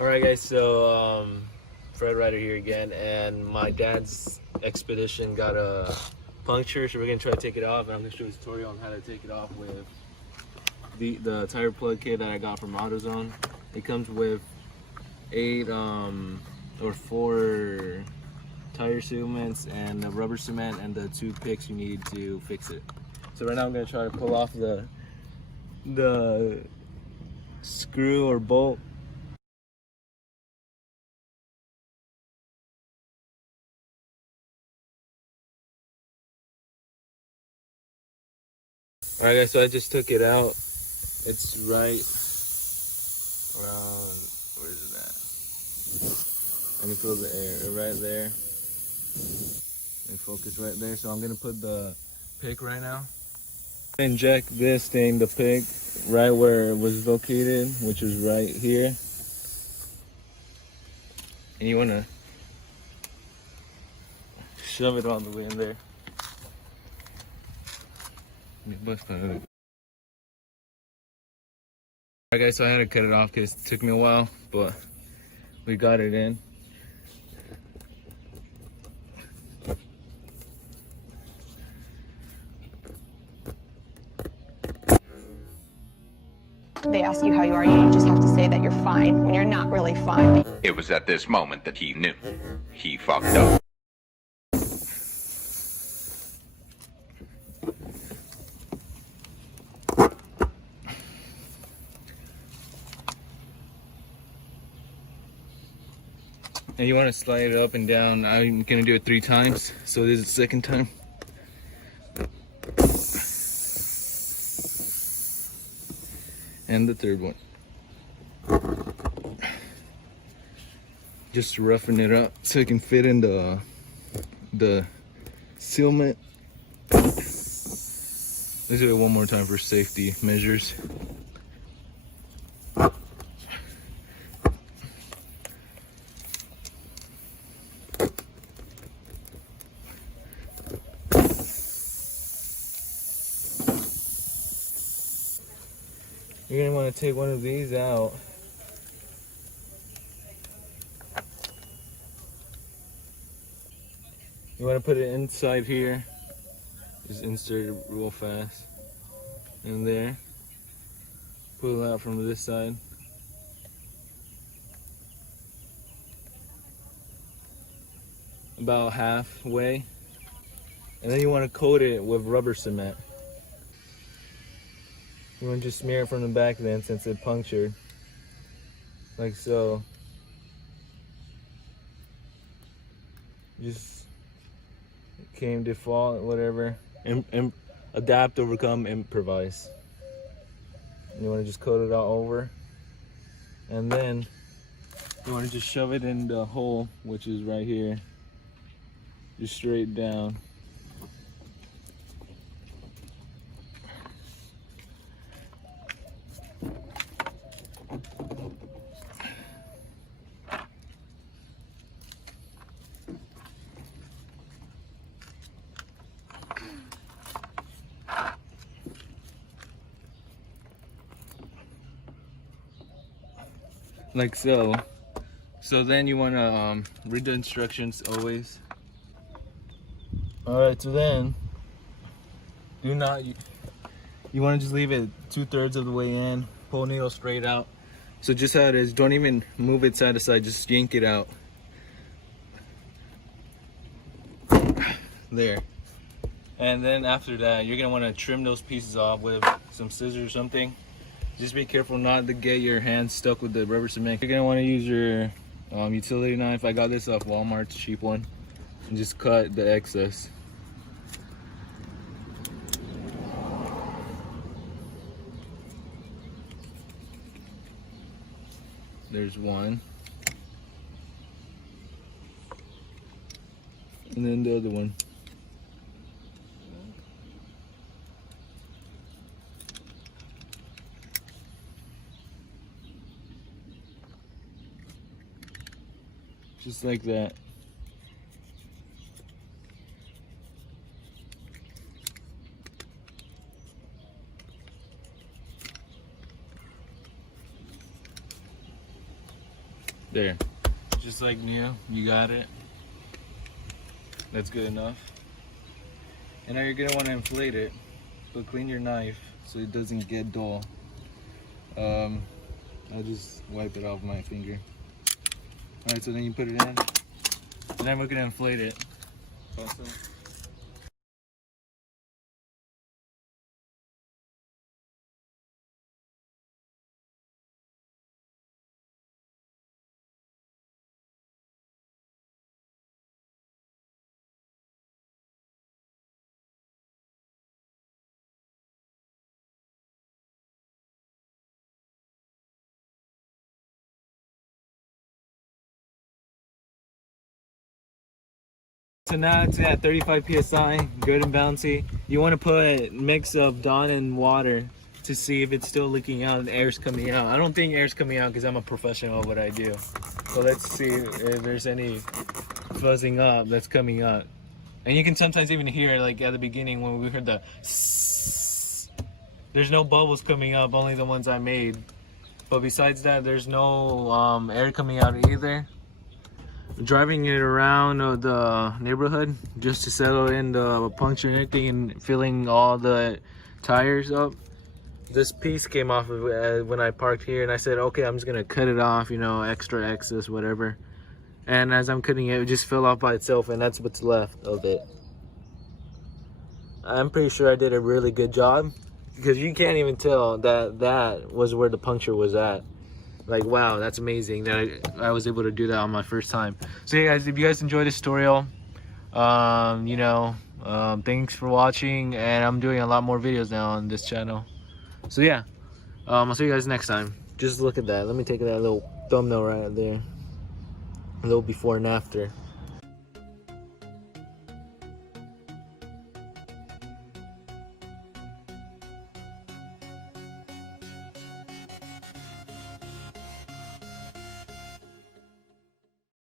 Alright guys, so Fred Ryder here again, and my dad's Expedition got a puncture, so we're gonna try to take it off, and I'm gonna show you a tutorial on how to take it off with the tire plug kit that I got from Autozone. It comes with 8 or 4 tire sealants and a rubber cement and the 2 picks you need to fix it. So right now I'm gonna try to pull off the screw or bolt. Alright guys, so I just took it out. It's right around, where is it at? I can feel the air right there. And focus right there. So I'm gonna put the pick right now. Inject this thing, the pick, right where it was located, which is right here. And you wanna shove it all the way in there. Alright guys, so I had to cut it off because it took me a while, but we got it in. They ask you how you are, you just have to say that you're fine when you're not really fine. It was at this moment that he knew. He fucked up. And you want to slide it up and down. I'm gonna do it 3 times, so this is the second time. And the third one. Just to roughen it up so it can fit in the sealment. Let's do it one more time for safety measures. You're gonna want to take one of these out. You want to put it inside here. Just insert it real fast. In there. Pull it out from this side. About halfway. And then you want to coat it with rubber cement. You want to just smear it from the back then, since it punctured. Like so. Just came default, whatever. Adapt, overcome, improvise. And you want to just coat it all over. And then you want to just shove it in the hole, which is right here. Just straight down. Like so. So then you want to read the instructions always. Alright, so then you want to just leave it 2/3 of the way in, pull needle straight out. So just how it is, don't even move it side to side, just yank it out. There. And then after that, you're gonna want to trim those pieces off with some scissors or something. Just be careful not to get your hands stuck with the rubber cement. You're gonna want to use your utility knife. I got this off Walmart, it's a cheap one. And just cut the excess. There's one. And then the other one. Just like that. There. Just like new, you got it. That's good enough. And now you're gonna want to inflate it, but clean your knife so it doesn't get dull. I'll just wipe it off my finger. Alright, so then you put it in, and then we're gonna inflate it. Also. So now it's at 35 psi, good and bouncy. You want to put a mix of Dawn and water to see if it's still leaking out and air's coming out. I don't think air's coming out because I'm a professional at what I do. So let's see if there's any fuzzing up that's coming up. And you can sometimes even hear, like at the beginning when we heard the sss, there's no bubbles coming up, only the ones I made. But besides that, there's no air coming out either. Driving it around the neighborhood just to settle in the puncture and everything and filling all the tires up. This piece came off of it when I parked here, and I said, okay, I'm just gonna cut it off, you know, extra excess, whatever. And as I'm cutting it, it just fell off by itself, and that's what's left of it. I'm pretty sure I did a really good job because you can't even tell that that was where the puncture was at. Like, wow, that's amazing that I was able to do that on my first time. So yeah, guys, if you guys enjoyed this tutorial, thanks for watching, and I'm doing a lot more videos now on this channel. So yeah, I'll see you guys next time. Just look at that. Let me take that little thumbnail right there, a little before and after.